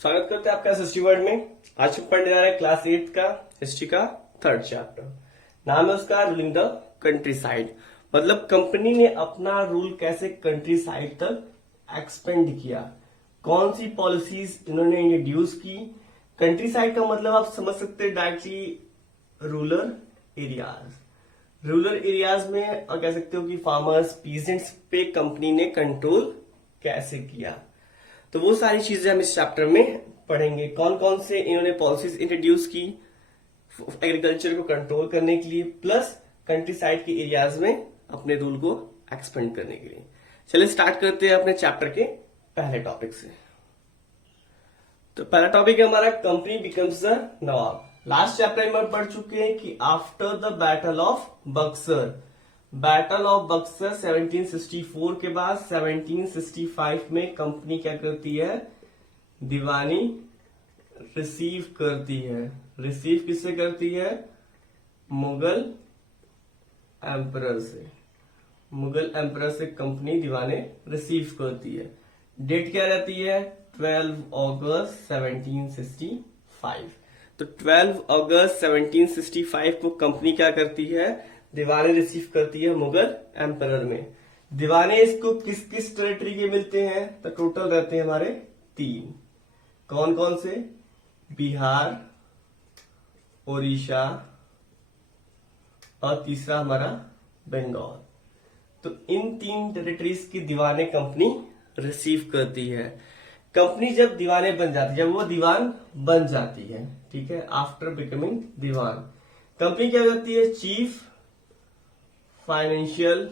स्वागत करते हैं आपका हिस्ट्री वर्ड में। आज हम पढ़ने जा रहे हैं क्लास 8 का हिस्ट्री का थर्ड चैप्टर। नाम है उसका रूलिंग द कंट्री साइड। मतलब कंपनी ने अपना रूल कैसे कंट्री साइड तक एक्सपेंड किया, कौन सी पॉलिसीज इन्होंने इंट्रोड्यूस की। कंट्री साइड का मतलब आप समझ सकते हैं directly rural areas. Rural areas में और कह सकते हो कि फार्मर्स पीजेंट्स पे कंपनी ने कंट्रोल कैसे किया। तो वो सारी चीजें हम इस चैप्टर में पढ़ेंगे। कौन कौन से इन्होंने पॉलिसीज इंट्रोड्यूस की एग्रीकल्चर को कंट्रोल करने के लिए, प्लस कंट्री साइड के एरियाज में अपने रूल को एक्सपेंड करने के लिए। चलिए स्टार्ट करते हैं अपने चैप्टर के पहले टॉपिक से। तो पहला टॉपिक है हमारा company becomes the Nawab. Last chapter में हम पढ़ चुके हैं कि after the battle of Buxar, battle of Buxar 1764 के बाद 1765 में कंपनी क्या करती है, दीवानी रिसीव करती है। रिसीव किससे करती है, मुगल एम्परर से। मुगल एम्परर से कंपनी दीवाने रिसीव करती है। डेट क्या रहती है, 12 अगस्त 1765। तो 12 अगस्त 1765 को कंपनी क्या करती है, दीवाने रिसीव करती है मुगल एम्परर में। दीवाने इसको किस किस टेरिटरी के मिलते हैं, तो टोटल रहते हैं हमारे 3। कौन कौन से, बिहार, उड़ीसा और तीसरा हमारा बंगाल। तो इन 3 टेरिटरीज की दीवाने कंपनी रिसीव करती है। कंपनी जब दीवाने बन जाती है, जब वो दीवान बन जाती है, ठीक है, आफ्टर बिकमिंग दीवान, कंपनी क्या करती है, चीफ फाइनेंशियल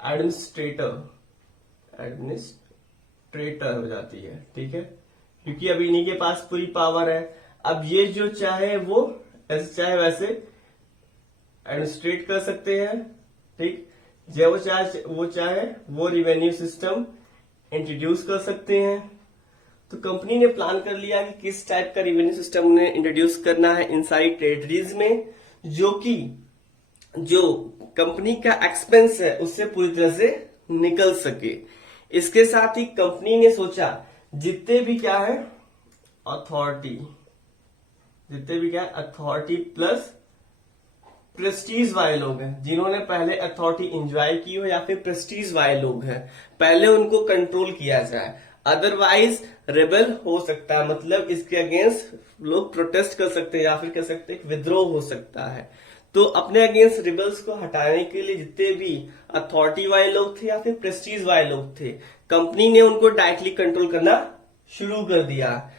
एडमिनिस्ट्रेटर हो जाती है, ठीक है, क्योंकि अब इन्हीं के पास पूरी पावर है। अब ये जो चाहे वो ऐसे चाहे वैसे एडमिनिस्ट्रेट कर सकते हैं, ठीक। जब वो चाहे वो रिवेन्यू सिस्टम इंट्रोड्यूस कर सकते हैं। तो कंपनी ने प्लान कर लिया कि किस टाइप का रिवेन्यू सिस्टम उन्हें इंट्रोड्यूस करना है इन सारी टेरिटरीज में, जो कंपनी का एक्सपेंस है उससे पूरी तरह से निकल सके। इसके साथ ही कंपनी ने सोचा जितने भी क्या है अथॉरिटी प्लस प्रेस्टीज वाले लोग हैं, जिन्होंने पहले अथॉरिटी एंजॉय की हो या फिर प्रेस्टीज वाले लोग हैं, पहले उनको कंट्रोल किया जाए। अदरवाइज रेबल हो सकता है, मतलब इसके अगेंस्ट लोग प्रोटेस्ट कर सकते हैं या फिर कह सकते हैं विद्रोह हो सकता है। तो अपने अगेंस्ट रिबल्स को हटाने के लिए जितने भी अथॉरिटी वाले लोग थे या फिर प्रेस्टीज वाले लोग थे, कंपनी ने उनको डायरेक्टली कंट्रोल करना शुरू कर दिया।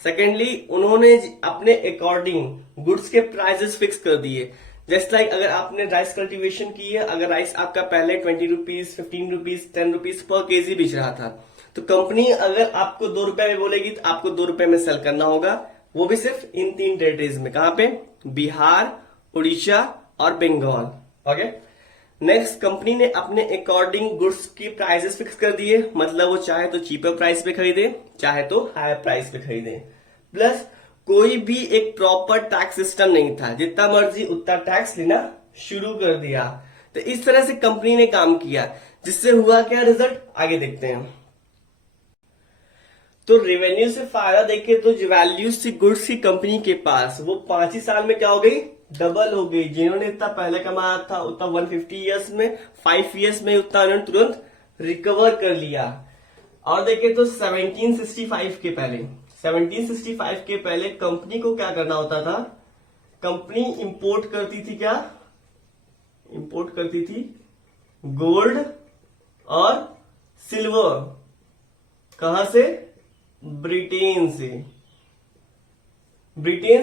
सेकेंडली, उन्होंने अपने अकॉर्डिंग गुड्स के प्राइसेस फिक्स कर दिए। जस्ट लाइक अगर आपने राइस कल्टीवेशन की है, अगर राइस आपका पहले 20 रुपीज, 15 रुपीज, 10 रुपीज पर केजी बिच रहा था, तो कंपनी अगर आपको 2 रुपए में बोलेगी तो आपको 2 रुपए में सेल करना होगा, वो भी सिर्फ इन 3 टेरिटरीज में। कहां पे, बिहार, उड़ीसा और बंगाल। ओके, नेक्स्ट, कंपनी ने अपने अकॉर्डिंग गुड्स की प्राइसेस फिक्स कर दिए। मतलब वो चाहे तो चीपर प्राइस पे खरीदे, चाहे तो हायर प्राइस पे खरीदे। प्लस कोई भी एक प्रॉपर टैक्स सिस्टम नहीं था, जितना मर्जी उतना टैक्स लेना शुरू कर दिया। तो इस तरह से कंपनी ने काम किया, जिससे हुआ क्या रिजल्ट, आगे देखते हैं। तो रेवेन्यू से फायदा देखे तो जो वैल्यूज थी गुड्स की कंपनी के पास, वो 5 ही साल में क्या हो गई, डबल हो गई। जिन्होंने इतना पहले कमाया था उतना 150 ईयर्स में, 5 ईयर्स में उतना उन्होंने तुरंत रिकवर कर लिया। और देखे तो 1765 के पहले कंपनी को क्या करना होता था, कंपनी इंपोर्ट करती थी, क्या इंपोर्ट करती थी, गोल्ड और सिल्वर। कहां से, ब्रिटेन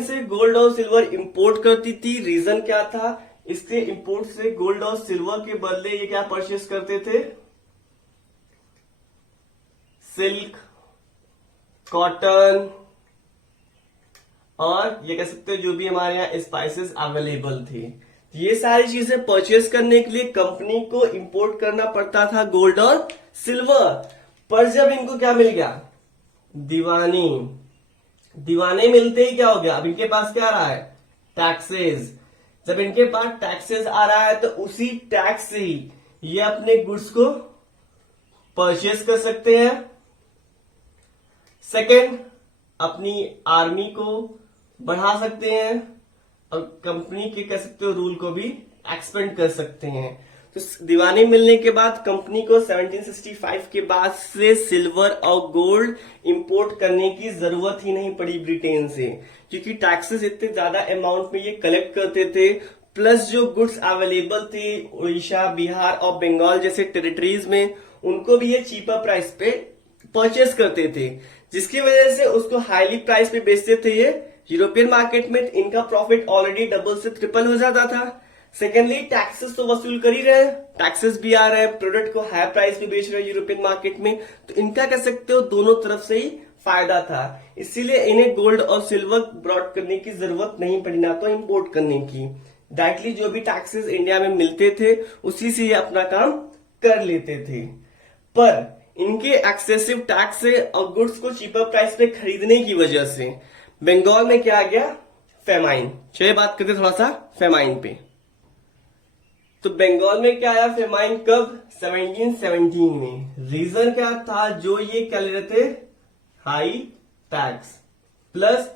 से गोल्ड और सिल्वर इंपोर्ट करती थी। रीजन क्या था, इसके इंपोर्ट से गोल्ड और सिल्वर के बदले ये क्या परचेस करते थे, सिल्क, कॉटन और ये कह सकते हैं जो भी हमारे यहाँ स्पाइसेस अवेलेबल थे। ये सारी चीजें परचेस करने के लिए कंपनी को इंपोर्ट करना पड़ता था गोल्ड और सिल्वर। पर जब इनको क्या मिल गया, दीवाने मिलते ही क्या हो गया, अब इनके पास क्या आ रहा है, टैक्सेस। जब इनके पास टैक्सेस आ रहा है तो उसी टैक्स से ही ये अपने गुड्स को परचेस कर सकते हैं, सेकेंड, अपनी आर्मी को बढ़ा सकते हैं और कंपनी के कह सकते हो रूल को भी एक्सपेंड कर सकते हैं। तो दीवानी मिलने के बाद कंपनी को 1765 के बाद से सिल्वर और गोल्ड इंपोर्ट करने की जरूरत ही नहीं पड़ी ब्रिटेन से, क्योंकि टैक्सेस इतने ज्यादा अमाउंट में ये कलेक्ट करते थे, प्लस जो गुड्स अवेलेबल थे उड़ीसा, बिहार और बंगाल जैसे टेरिटरीज में, उनको भी ये चीपर प्राइस पे परचेस करते थे, जिसकी वजह से उसको हाईली प्राइस पे बेचते थे। ये यूरोपियन मार्केट में इनका प्रॉफिट ऑलरेडी डबल से ट्रिपल हो जाता था। सेकेंडली, टैक्सेस तो वसूल कर ही रहे हैं, टैक्सेस भी आ रहे हैं, प्रोडक्ट को हाई प्राइस पे बेच रहे हैं यूरोपियन मार्केट में, तो इनका कह सकते हो दोनों तरफ से ही फायदा था। इसीलिए इन्हें गोल्ड और सिल्वर ब्रॉड करने की जरूरत नहीं पड़ी, ना तो इंपोर्ट करने की। डायरेक्टली जो भी टैक्सेस इंडिया में मिलते थे उसी से ये अपना काम कर लेते थे। पर इनके एक्सेसिव टैक्स से और गुड्स को चीपर प्राइस पे खरीदने की वजह से बंगाल में क्या आ गया? फेमाइन। चलिए बात करते थोड़ा सा फेमाइन पे। तो बंगाल में क्या आया फेमाइन? कब? 1717 में। रीजन क्या था? जो ये क्या ले रहे थे? हाई टैक्स, प्लस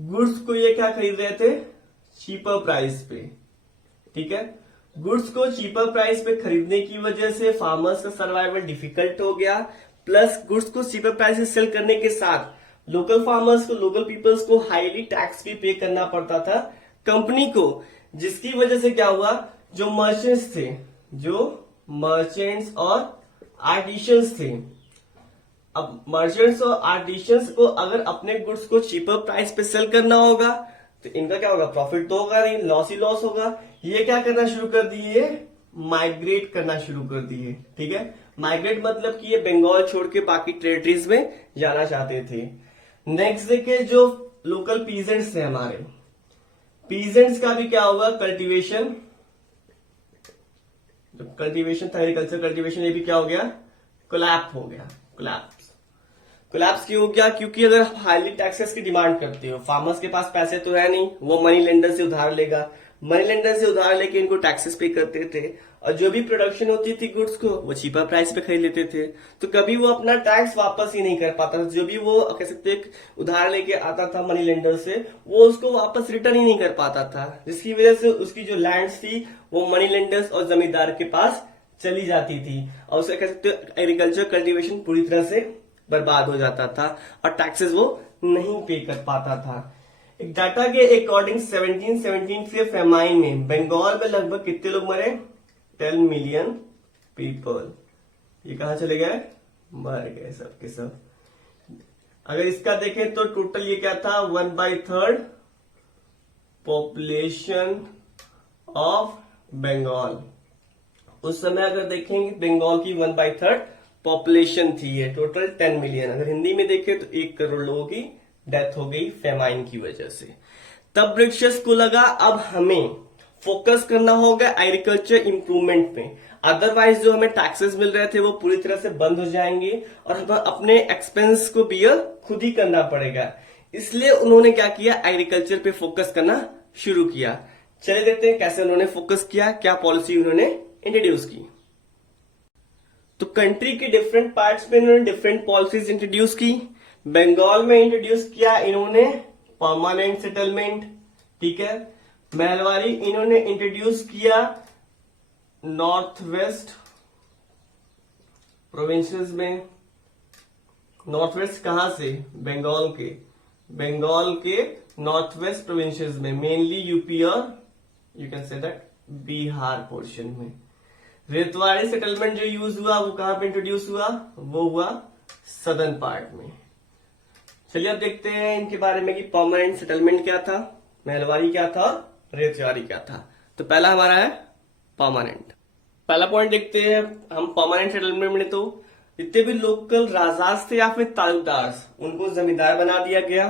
गुड्स को ये क्या खरीद रहे थे? चीपर प्राइस पे। ठीक है, गुड्स को चीपर प्राइस पे खरीदने की वजह से फार्मर्स का सर्वाइवल डिफिकल्ट हो गया, प्लस गुड्स को चीपर प्राइस से सेल करने के साथ लोकल फार्मर्स को, लोकल पीपल्स को हाईली टैक्स भी पे करना पड़ता था कंपनी को, जिसकी वजह से क्या हुआ? जो मर्चेंट्स और आर्टिशंस थे, अब मर्चेंट्स और आर्टिशंस को अगर अपने गुड्स को चीपर प्राइस पे सेल करना होगा तो इनका क्या होगा? प्रॉफिट तो होगा नहीं, लॉस ही लॉस होगा। ये क्या करना शुरू कर दिए? माइग्रेट करना शुरू कर दिए। ठीक है, माइग्रेट मतलब कि ये बंगाल छोड़ के बाकी टेरिटरीज में जाना चाहते थे। नेक्स्ट देखे, जो लोकल पीजेंट्स थे हमारे, पीजेंट्स का भी क्या होगा? कल्टीवेशन था, एग्रीकल्चर कल्टीवेशन, ये भी क्या हो गया? कोलैप्स हो गया। कोलैप्स क्यों हो गया? क्योंकि अगर आप हाईली टैक्सेस की डिमांड करते हो, फार्मर्स के पास पैसे तो है नहीं, वो मनी लेंडर से उधार लेगा, मनी लेंडर से उधार लेके इनको टैक्सेस पे करते थे, और जो भी प्रोडक्शन होती थी गुड्स को वो चीपर प्राइस पे खरीद लेते थे, तो कभी वो अपना टैक्स वापस ही नहीं कर पाता था। जो भी वो कह सकते उधार लेके आता था मनी लेंडर से, वो उसको वापस रिटर्न ही नहीं कर पाता था, जिसकी वजह से उसकी जो लैंड्स थी वो मनी लेंडर्स और जमींदार के पास चली जाती थी, और उसे कह सकते एग्रीकल्चर कल्टीवेशन पूरी तरह से बर्बाद हो जाता था और टैक्सेस वो नहीं पे कर पाता था। एक डाटा के अकॉर्डिंग 1717 के फेमाइन में बंगाल में लगभग कितने लोग मरे? 10 मिलियन पीपल। ये कहां चले गए? मर गए सब के सब। अगर इसका देखें तो टोटल ये क्या था? 1/3 पॉपुलेशन ऑफ बंगाल। उस समय अगर देखेंगे बंगाल की 1/3 पॉपुलेशन थी, ये टोटल 10 मिलियन। अगर हिंदी में देखें तो 1 करोड़ लोगों की डेथ हो गई फेमाइन की वजह से। तब ब्रिटिशर्स को लगा अब हमें फोकस करना होगा एग्रीकल्चर इंप्रूवमेंट में, अदरवाइज जो हमें टैक्सेस मिल रहे थे वो पूरी तरह से बंद हो जाएंगे और हमें अपने एक्सपेंस को बियर खुद ही करना पड़ेगा। इसलिए उन्होंने क्या किया? एग्रीकल्चर पे फोकस करना शुरू किया। चले देखते हैं कैसे उन्होंने फोकस किया, क्या पॉलिसी उन्होंने इंट्रोड्यूस की। तो कंट्री के डिफरेंट पार्ट्स में इन्होंने डिफरेंट पॉलिसीज इंट्रोड्यूस की। बंगाल में इंट्रोड्यूस किया इन्होंने परमानेंट सेटलमेंट। ठीक है, महलवारी इन्होंने इंट्रोड्यूस किया नॉर्थ वेस्ट प्रोविंसेस में। नॉर्थ वेस्ट कहां से? बंगाल के नॉर्थ वेस्ट प्रोविंसेस में, मेनली यूपी और you can say that Bihar portion में। रेतवाड़ी सेटलमेंट जो यूज हुआ वो कहां पे इंट्रोड्यूस हुआ? वो हुआ सदर्न पार्ट में। चलिए अब देखते हैं इनके बारे में कि परमानेंट सेटलमेंट क्या था, महलवारी क्या था, रेतवाड़ी क्या था। तो पहला हमारा है परमानेंट। पहला पॉइंट देखते हैं हम परमानेंट सेटलमेंट में। तो जितने भी लोकल राजास थे या फिर तालुकदार्स, उनको जमींदार बना दिया गया।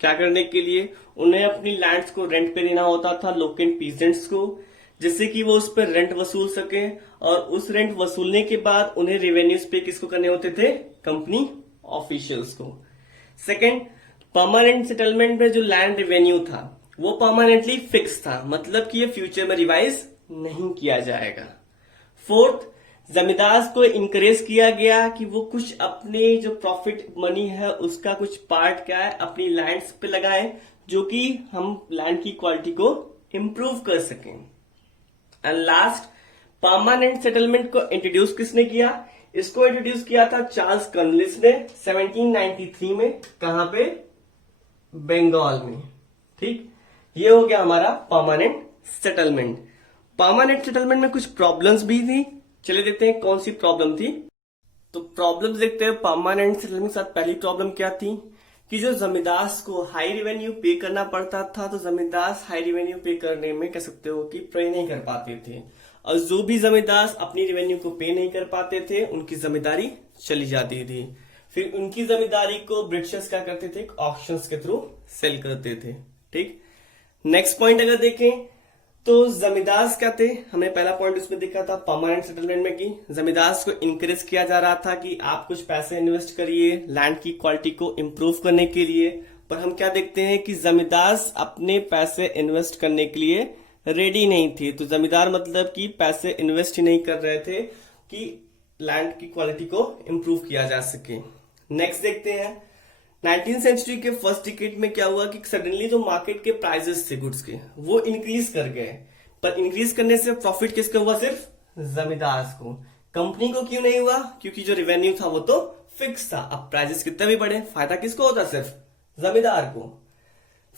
क्या करने के लिए? उन्हें अपनी लैंड्स को रेंट पे देना होता था लोकल पीजेंट्स को, जिससे कि वो उस पर रेंट वसूल सके, और उस रेंट वसूलने के बाद उन्हें रेवेन्यूज पे किसको करने होते थे? कंपनी ऑफिशियल्स को। सेकेंड, परमानेंट सेटलमेंट में जो लैंड रेवेन्यू था वो परमानेंटली फिक्स था, मतलब कि ये फ्यूचर में रिवाइज नहीं किया जाएगा। फोर्थ, जमींदार को इनकरेज किया गया कि वो कुछ अपने जो प्रॉफिट मनी है उसका कुछ पार्ट क्या है अपनी लैंड्स पे लगाएं, जो कि हम लैंड की क्वालिटी को इम्प्रूव कर सकें। एंड लास्ट, परमानेंट सेटलमेंट को इंट्रोड्यूस किसने किया? इसको इंट्रोड्यूस किया था चार्ल्स कॉर्नवालिस ने 1793 में। कहां पे? बंगाल में। ठीक, ये हो गया हमारा परमानेंट सेटलमेंट। परमानेंट सेटलमेंट में कुछ प्रॉब्लम्स भी थी, चलिए देखते हैं कौन सी प्रॉब्लम थी। तो प्रॉब्लम्स देखते हैं। परमानेंट सेटलमेंट के साथ पहली प्रॉब्लम क्या थी कि जो जमींदार को हाई रेवेन्यू पे करना पड़ता था, तो जमींदार हाई रेवेन्यू पे करने में कह सकते हो कि पे नहीं कर पाते थे, और जो भी जमींदार अपनी रेवेन्यू को पे नहीं कर पाते थे उनकी जमींदारी चली जाती थी। फिर उनकी जमींदारी को ब्रिटिशर्स क्या करते थे? ऑक्शंस के थ्रू सेल करते थे। ठीक, नेक्स्ट पॉइंट अगर देखें तो जमींदार क्या थे, हमने पहला पॉइंट उसमें देखा था परमानेंट सेटलमेंट में कि जमींदार को इनकरेज किया जा रहा था कि आप कुछ पैसे इन्वेस्ट करिए लैंड की क्वालिटी को इम्प्रूव करने के लिए। पर हम क्या देखते हैं कि जमींदार अपने पैसे इन्वेस्ट करने के लिए रेडी नहीं थे। तो जमींदार मतलब कि पैसे इन्वेस्ट ही नहीं कर रहे थे कि लैंड की क्वालिटी को इम्प्रूव किया जा सके। नेक्स्ट देखते हैं 19th सेंचुरी के फर्स्ट डिकेड में क्या हुआ कि सडनली जो मार्केट के प्राइसेस थे गुड्स के वो इंक्रीज कर गए। पर इंक्रीज करने से प्रॉफिट किसका हुआ? सिर्फ जमींदार को। कंपनी को क्यों नहीं हुआ? क्योंकि जो रेवेन्यू था वो तो फिक्स था। अब प्राइसेस कितना भी बढ़े फायदा किसको होता? सिर्फ जमींदार को।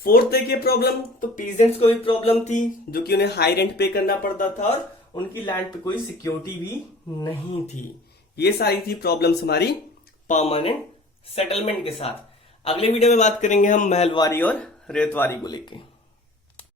फोर्थ देखिए प्रॉब्लम, तो पीजेंट्स को भी प्रॉब्लम थी जो कि उन्हें हाई रेंट पे करना पड़ता था और उनकी लैंड पे कोई सिक्योरिटी भी नहीं थी। ये सारी थी प्रॉब्लम्स हमारी परमानेंट सेटलमेंट के साथ। अगले वीडियो में बात करेंगे हम महलवारी और रेतवारी को लेके।